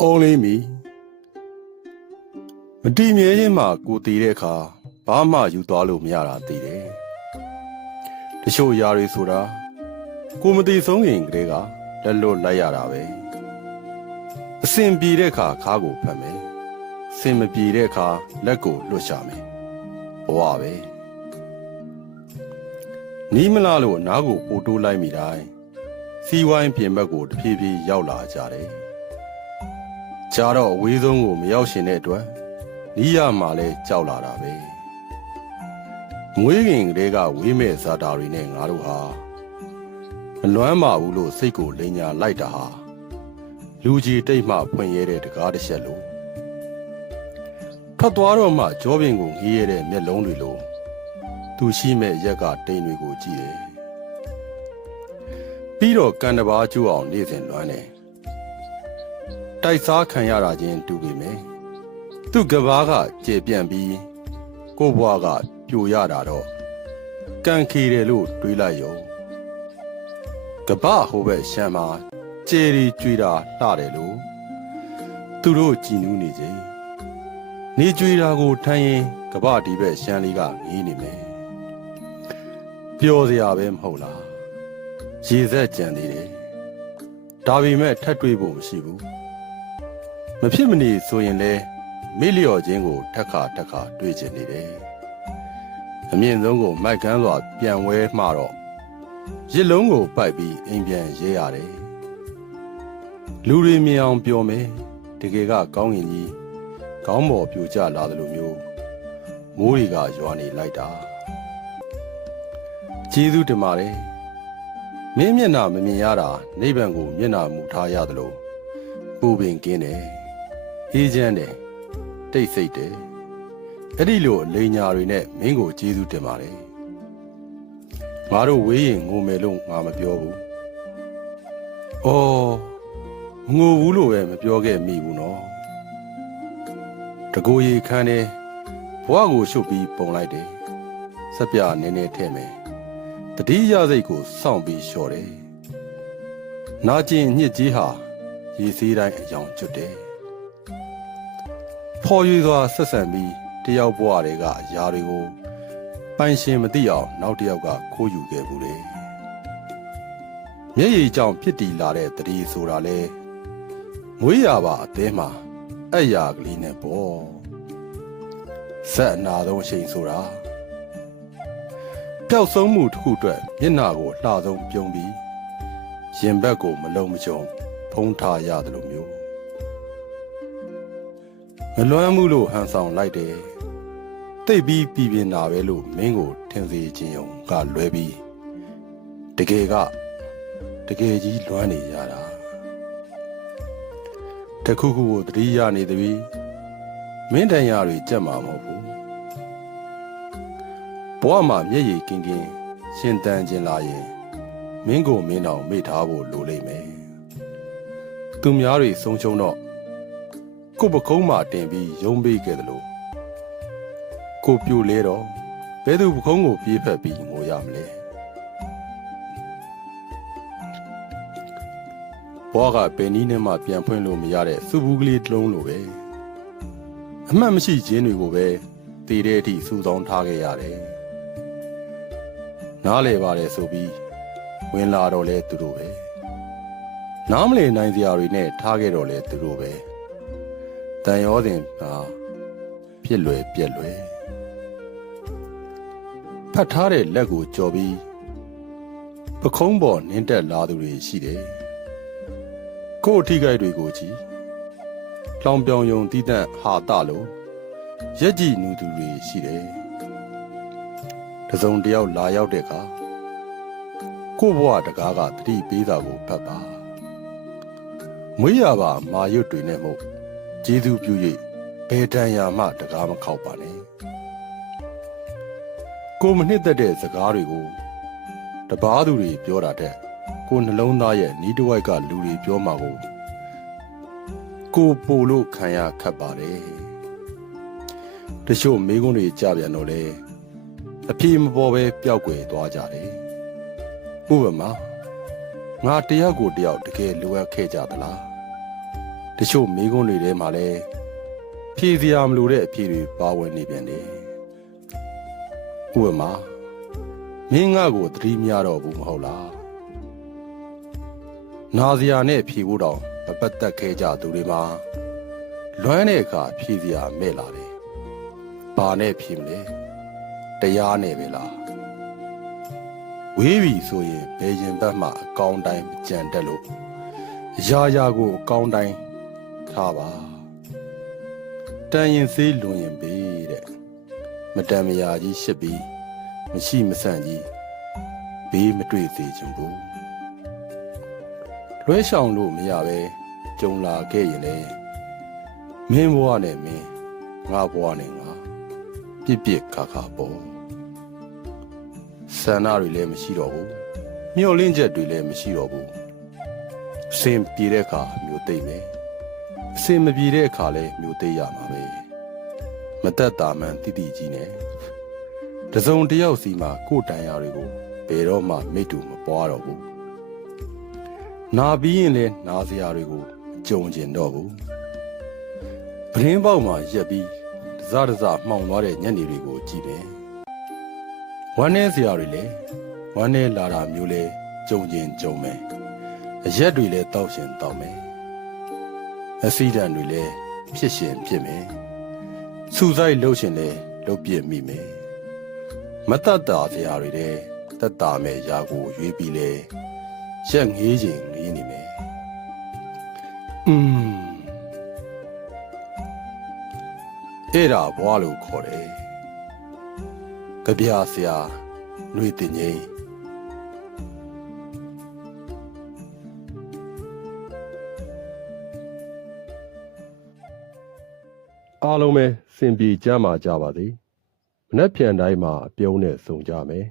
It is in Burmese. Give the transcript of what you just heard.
Only me မတည်မြဲခြင်းမှာကိုတည်တဲ့အခါဘာမှယူသွားလို့မရတာတည်တယ်တချို့ຢာတွေဆိုတာကိုမတည်ဆုံးရင်ကလေးကလက်လွတ်လိုက်ရတာပဲအစင်ပြေတဲ့အခါခါကိုဖတ်မယ်စင်မပြေတဲ့အခါလက်ကိုလွတ်ချမယ်ဘဝပဲနီးမလားလို့နားကိုပို့တိုးလိုက်မိတိုင်းစီဝိုင်းပြင်ဘက်ကိုတဖြည်းဖြည်းရောက်လာကြတယ်ကြာတော့အဝေးဆုံးကိုမရောက်ရှင်တဲ့အတွက်နီးရမှာလဲကြောက်လာတာပဲမွေးခင်ကလေးကဝေးမဲ့ဇာတာတွေနဲ့ငါတို့ဟာမလွမ်းပါဘူးလို့စိတ်ကိုလိန်ညာလိုက်တာဟာလူကြီးတိတ်မှဖွင့်ရဲတဲ့တကားတစ်ချက်လို့ထွက်သွားတော့မှကြောပင်ကိုငေးရတဲ့မျက်လုံးတွေလိုသူရှိမဲ့ရက်ကတိမ်တွေကိုကြည့်တယ်ပြီးတော့ကန်တဘာကျိုးအောင်နေစဉ်လွမ်းတယ်တိုက်စားခံရတာချင်းတူပေမယ်သူ့ကဘာကကျေပြန့်ပြီးကို့ဘွားကပြိုရတာတော့ကန်ခေတယ်လို့တွေးလိုက်ရောကဘာဟိုဘက်ရှမ်းမှာကျေရီကြွေတာလှတယ်လို့သူတို့ကြည်နူးနေချိန်နေကြွေတာကိုထမ်းရင်ကဘာဒီဘက်ရှမ်းလေးကငေးနေမယ်ပျော်စရာပဲမဟုတ်လားရေဆက်ကြံသေးတယ်ဒါပေမဲ့ထပ်တွေးဖို့မရှိဘူးမဖြစ်မနေဆိုရင်လဲမေ့လျော့ခြင်းကိုထက်ခါတွေးချင်နေတယ်အမြင့်ဆုံးကိုမိုက်ကန်းစွာပြန်ဝဲမှတော့ရစ်လုံးကိုပိုက်ပြီးအိမ်ပြန်ရဲရတယ်လူတွေမြင်အောင်ပြောမယ်တကယ်ကကောင်းရင်ကြီးခေါင်းပေါ်ပြိုကျလာတယ်လို့မျိုးမိုးတွေကရွာနေလိုက်တာကျေးဇူးတင်ပါတယ်မင်းမျက်နှာမမြင်ရတာနိဗ္ဗာန်ကိုမျက်နှာမူထားရတယ်လို့ပူပင်ကင်းတယ်အေးချမ်းတယ်တိတ်ဆိတ်တယ်အဲ့ဒီလိုအလိညာတွေနဲ့မင်းကိုကျေးဇူးတင်ပါတယ်ငါတို့ဝေးရင်ငိုမယ်လို့ငါမပြောဘူးအော်ငိုဘူးလို့ပဲမပြောခဲ့မိဘူးနော်တကိုယ်ရီခန်းနဲ့ဘဝကိုရှုပ်ပြီးပုံလိုက်တယ်စက်ပြနည်းနည်းထဲ့မယ်တတိယစိတ်ကိုစောင့်ပြီးလျှော်တယ်နာကျင်ညစ်ကြီးဟာရေစည်းတိုင်းအယောင်ကျွတ်တယ်ဖော်ရွေစွာဆက်ဆံပြီးတယောက်ဘဝတွေကအရာတွေကိုပိုင်ရှင်မသိအောင်နောက်တစ်ယောက်ကခိုးယူခဲ့ဘူးလေမျက်ရည်ကြောင့်ဖြစ်တည်လာတဲ့တတိဆိုတာလေမွေးရပါအသေးမှာအဲ့ရာကလေးနဲ့ပေါ့ဆက်အနာဆုံးအချိန်ဆိုတာပျောက်ဆုံးမှုတစ်ခုအတွက်မျက်နှာကိုလှဆုံးပြုံးပြီးရင်ဘက်ကိုမလုံးမချုံဖုံးထားရတယ်လို့မျိုးမလွမ်းမှုလို့ဟန်ဆောင်လိုက်တယ်တိတ်ပြီးပြည်ပြင်းတာပဲလို့မင်းကိုထင်စေခြင်းုံကလွဲပြီးတကယ်ကြီးလွမ်းနေရတာတခုခုကိုတတိယနေသည်မင်းတန်ရာတွေကြက်မှာမဟုတ်ဘူးဘဝမှာမျက်ရည်ကင်းကင်းရှင်တန်ခြင်းလာရင်မင်းကိုမင်းအောင်မေ့ထားဖို့လိုလိမ့်မယ်သူများတွေဆုံးရှုံးတော့ကိုပကုံးမှာတင်ပြီးယုံပေးခဲ့တယ်လို့ကိုပြိုလဲတော့ဘယ်သူပကုံးကိုပြေးဖက်ပြီးငိုရမလဲဘွားကပင်နီးနဲ့မှပြန်ဖွင့်လို့မရတဲ့စူဘူးကလေးတစ်လုံးလိုပဲအမှတ်မရှိခြင်းတွေကိုပဲတည်တဲ့အထိစူဆောင်းထားခဲ့ရတယ်နားလေပါတယ်ဆိုပြီးဝင်လာတော့လဲသူတို့ပဲနားမလည်နိုင်စရာတွေနဲ့ထားခဲ့တော့လဲသူတို့ပဲတန်ရောစဉ်ဟာပြက်လွယ်ဖတ်ထားတဲ့လက်ကိုကြော်ပြီးပခုံးပေါ်နင်းတက်လာသူတွေရှိတယ်ကို့အထိကိုက်တွေကိုကြည့်လောင်ပြောင်ယုံတီးတန့်ဟာတလို့ရက်ကြည်နူသူတွေရှိတယ်တစုံတယောက်လာရောက်တဲ့အခါကို့ဘဝတကားကတတိပေးတာကိုဖတ်ပါမွေးရပါမာရွတ်တွေနဲ့မို့ကျေးဇူးပြု၍ဘယ်တန်ရာမှတကားမခောက်ပါနဲ့ကိုမနှစ်သက်တဲ့စကားတွေကိုတပားသူတွေပြောတာတဲ့ကိုနှလုံးသားရဲ့နီးတစ်ဝိုက်ကလူတွေပြောမှာကိုပို့လို့ခံရခတ်ပါတယ်တချို့မိကုန်းတွေကြပြန်တော့လေအပြေမပေါ်ပဲပျောက်ကွယ်သွားကြတယ်ဥပမာငါတယောက်ကိုတယောက်တကယ်လိုအပ်ခဲ့ကြသလား တချို့မိကုန်းတွေထဲမှာလည်းဖြေစရာမလိုတဲ့အဖြေတွေပါဝင်နေပြန်တယ်ဥပမာမင်းငါ့ကိုသတိမရတော့ဘူးမဟုတ်လားနာစရာနဲ့ဖြေဖို့တောင်မပတ်သက်ခဲ့ကြသူတွေမှာလွမ်းတဲ့အခါဖြေစရာမဲ့လာတယ်ဘာနဲ့ဖြေမလဲတရားနဲ့ပဲလားဝေးပြီဆိုရင်ဘယ်ရင်ဘက်မှအကောင်းတိုင်းမကြံတတ်လို့အရာရာကိုအကောင်းတိုင်းထားပါတန်ရင်စေးလွန်ရင်ပေတဲ့မတန်မရာကြီးရှစ်ပြီးမရှိမဆန့်ကြီးဘေးမတွေ့စေချင်ဘူးလွှဲရှောင်လို့မရပဲကြုံလာခဲ့ရင်လေမင်းဘဝနဲ့မင်းငါဘဝနဲ့ငါပြစ်ပြစ်ခါခါပေါ့ဆန္ဒတွေလည်းမရှိတော့ဘူးမျှော်လင့်ချက်တွေလည်းမရှိတော့ဘူးအစင်ပြေတဲ့အခါမျိုးသိမ့်မယ်အစင်မပြေတဲ့အခါလည်းမျိုးသိရမှာပဲမသက်တာမှန်တိတိကြီးနဲ့တစုံတစ်ယောက်စီမှာကိုယ်တန်ရာတွေကိုဘယ်တော့မှမိတ်တူမပွားတော့ဘူးနာပြီးရင်လည်းနာစရာတွေကိုကြုံကျင်တော့ဘူးပရင်းပေါက်မှာရက်ပြီးတစားတစားမှောင်သွားတဲ့ညနေတွေကိုကြည့်တယ်ဝမ်းနေစရာတွေလည်းဝမ်းနေလာတာမျိုးလဲကြုံကျင်ကြုံမယ်အရက်တွေလည်းတောက်ရှင်တောက်မယ်အဆီဒံတွေလည်းဖြစ်ရှင်ဖြစ်မယ်စူဆိုင်လှုပ်ရှင်လည်းလှုပ်ပြစ်မိမယ်မတတ်တာစရာတွေလည်းတက်တာမဲ့ရာကိုရွေးပြီးလဲရက်ငေးခြင်းငေးနေမယ်အဲ့ဒါဘွားလို့ခေါ်တယ်ကြပြဆရာနှွေတင်ငိမ့်အားလုံးပဲစင်ပြေကြမှာကြပါစေမနှက်ဖြန်တိုင်းမှာအပြုံးနဲ့စုံကြမယ်